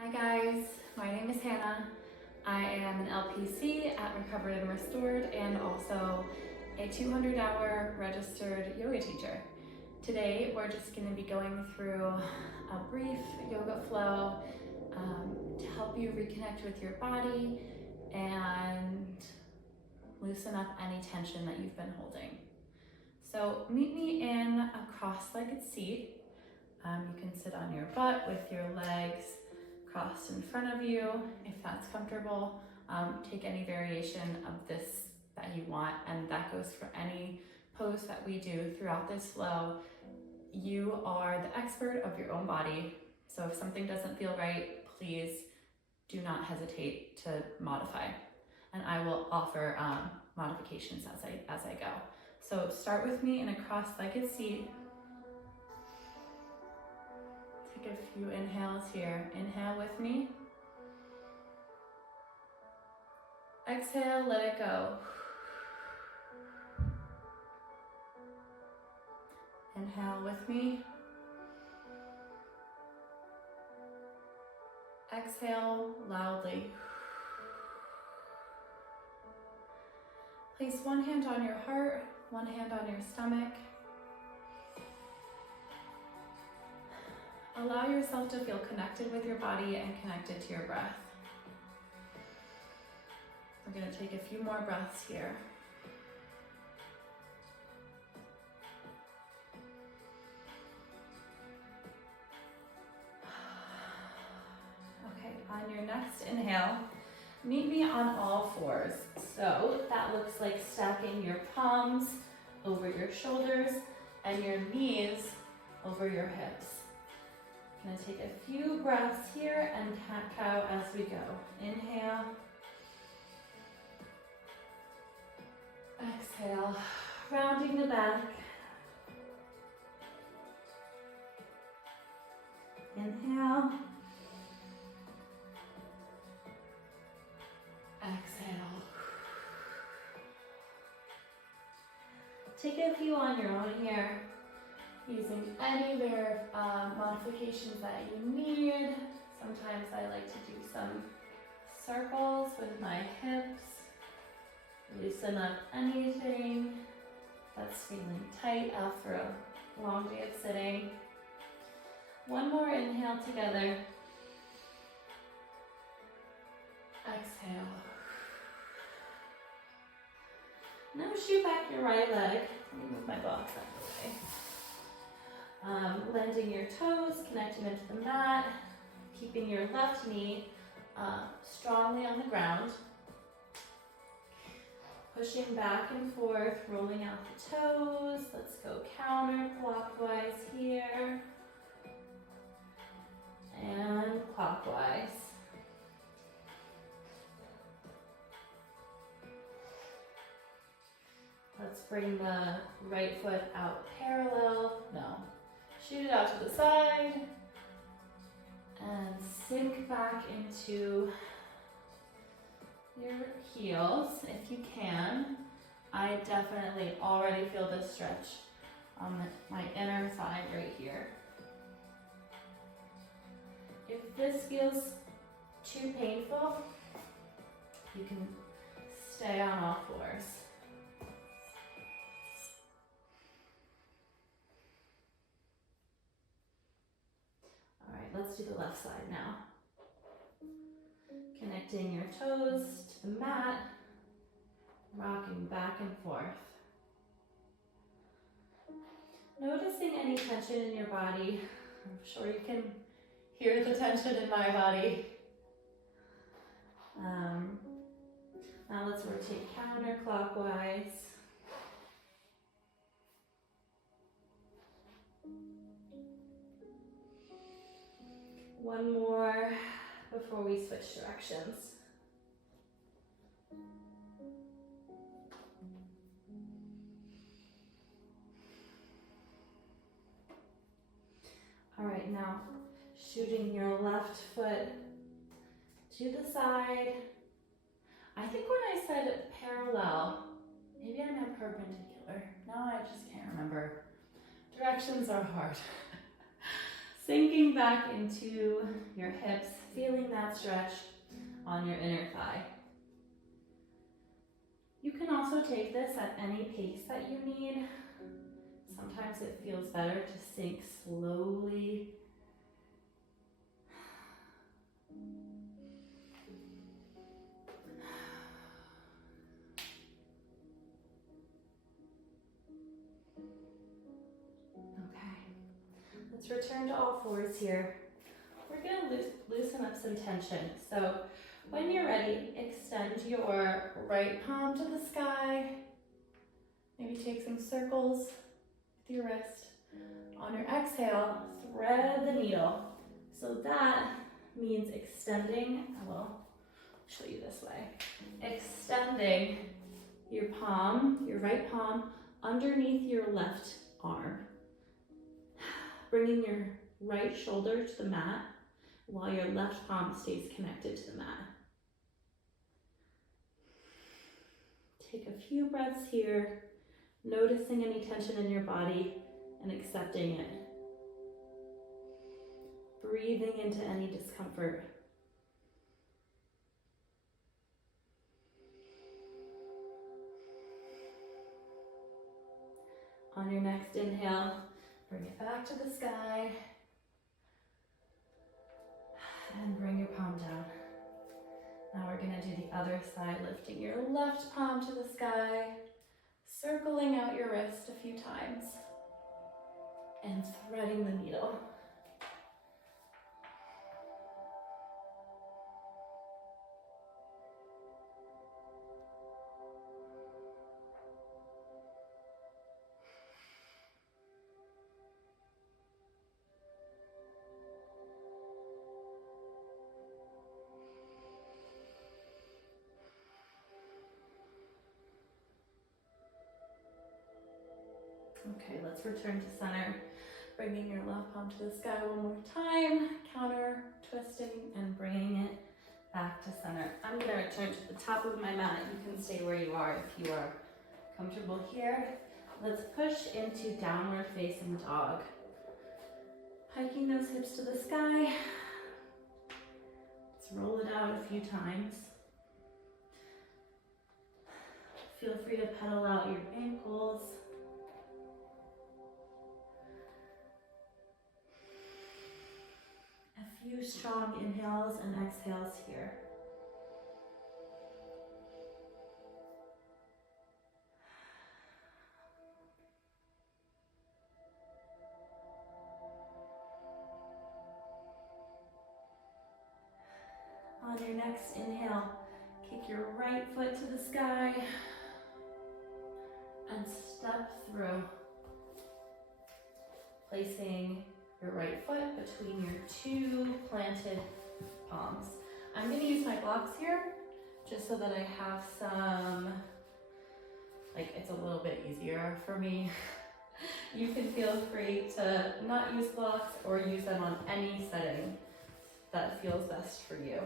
Hi guys, my name is Hannah. I am an LPC at Recovered and Restored and also a 200-hour registered yoga teacher. Today we're just going to be going through a brief yoga flow to help you reconnect with your body and loosen up any tension that you've been holding. So meet me in a cross-legged seat. You can sit on your butt with your legs crossed in front of you if that's comfortable. Take any variation of this that you want, and that goes for any pose that we do throughout this flow. You are the expert of your own body, so if something doesn't feel right, please do not hesitate to modify, and I will offer modifications as I go. So start with me in a cross-legged seat. Take a few inhales here. Inhale with me. Exhale, let it go. Inhale with me. Exhale loudly. Place one hand on your heart, one hand on your stomach. Allow yourself to feel connected with your body and connected to your breath. We're going to take a few more breaths here. Okay, on your next inhale, meet me on all fours. So that looks like stacking your palms over your shoulders and your knees over your hips. I'm going to take a few breaths here and cat-cow as we go. Inhale. Exhale, rounding the back. Inhale. Exhale. Take a few on your own here, using any modifications that you need. Sometimes I like to do some circles with my hips. Loosen up anything that's feeling tight after a long day of sitting. One more inhale together. Exhale. Now shoot back your right leg. Let me move my box out of the way. Lending your toes, connecting them to the mat, keeping your left knee strongly on the ground. Pushing back and forth, rolling out the toes. Let's go counterclockwise here. And clockwise. Let's bring the right foot out parallel. No. Shoot it out to the side. And sink back into your heels if you can. I definitely already feel this stretch on my inner thigh right here. If this feels too painful, you can stay on all fours. All right, let's do the left side now. Connecting your toes to the mat, rocking back and forth. Noticing any tension in your body. I'm sure you can hear the tension in my body. Now let's rotate counterclockwise. One more before we switch directions. All right, now shooting your left foot to the side. I think when I said parallel, maybe I meant perpendicular. Now I just can't remember. Directions are hard. Sinking back into your hips feeling that stretch on your inner thigh. You can also take this at any pace that you need. Sometimes it feels better to sink slowly. Let's return to all fours here. We're going to loosen up some tension. So when you're ready, extend your right palm to the sky. Maybe take some circles with your wrist. On your exhale, thread the needle. So that means extending, I will show you this way. Extending your palm, your right palm, underneath your left arm. Bringing your right shoulder to the mat while your left palm stays connected to the mat. Take a few breaths here, noticing any tension in your body and accepting it. Breathing into any discomfort. On your next inhale, bring it back to the sky and bring your palm down. Now we're going to do the other side, lifting your left palm to the sky, circling out your wrist a few times, and threading the needle. Okay, let's return to center. Bringing your left palm to the sky one more time, counter twisting and bringing it back to center. I'm gonna return to the top of my mat. You can stay where you are if you are comfortable here. Let's push into downward facing dog. Hiking those hips to the sky. Let's roll it out a few times. Feel free to pedal out your ankles. A few strong inhales and exhales here. On your next inhale, kick your right foot to the sky and step through, placing your right foot between your two planted palms. I'm going to use my blocks here just so that I have some, like, it's a little bit easier for me. You can feel free to not use blocks or use them on any setting that feels best for you.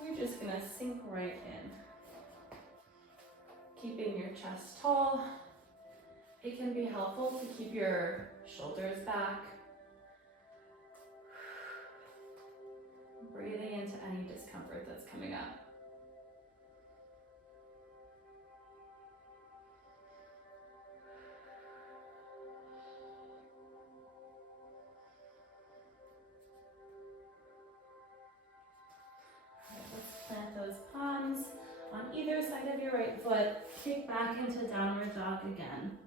We're just going to sink right in, keeping your chest tall. It can be helpful to keep your shoulders back. Breathing into any discomfort that's coming up. All right, let's plant those palms on either side of your right foot. Kick back into downward dog again.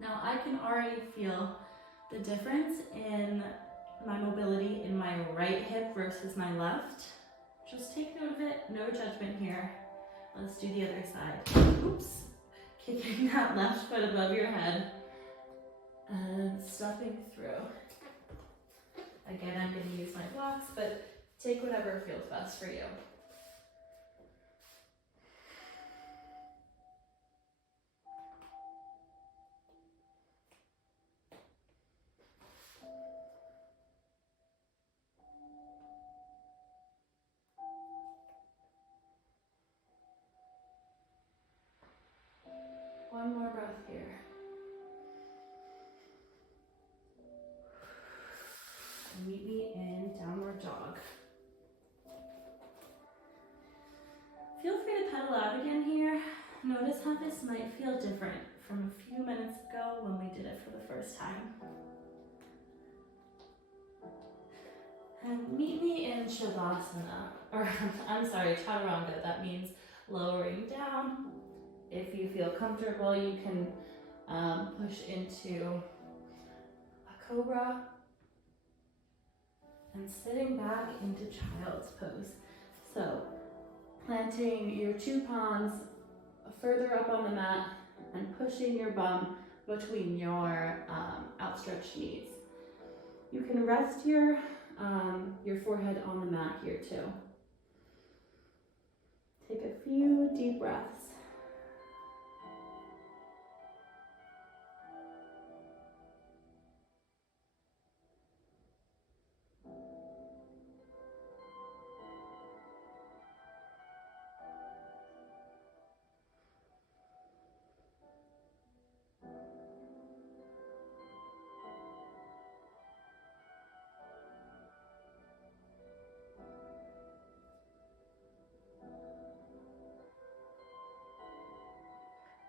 Now I can already feel the difference in my mobility in my right hip versus my left. Just take note of it, no judgment here. Let's do the other side. Oops. Kicking that left foot above your head and stepping through. Again, I'm going to use my blocks, but take whatever feels best for you. One more breath here. Meet me in downward dog. notice how this might feel different from a few minutes ago when we did it for the first time. And meet me in Shavasana, or I'm sorry, Chaturanga. That means lowering down. If you feel comfortable, you can push into a cobra and sitting back into child's pose. So planting your two palms further up on the mat and pushing your bum between your outstretched knees. You can rest your forehead on the mat here too. Take a few deep breaths.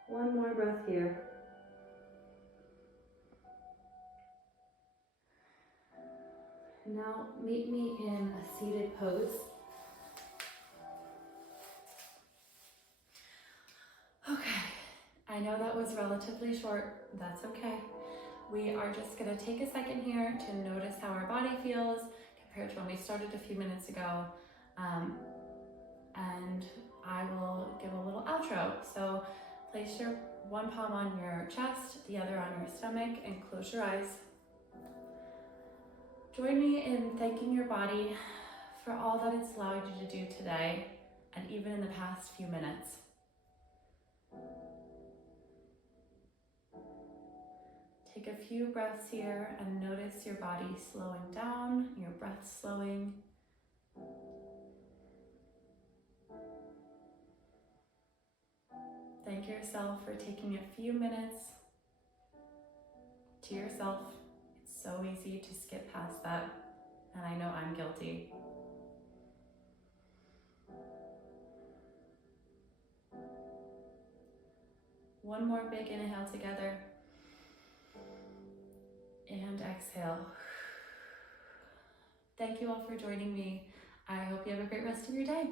One more breath here. Now meet me in a seated pose. Okay, I know that was relatively short, that's okay. We are just gonna take a second here to notice how our body feels compared to when we started a few minutes ago. And I will give a little outro. So place your one palm on your chest, the other on your stomach, and close your eyes. Join me in thanking your body for all that it's allowed you to do today, and even in the past few minutes. Take a few breaths here and notice your body slowing down, your breath slowing. Thank yourself for taking a few minutes to yourself. It's so easy to skip past that, and I know I'm guilty. One more big inhale together, and exhale. Thank you all for joining me. I hope you have a great rest of your day.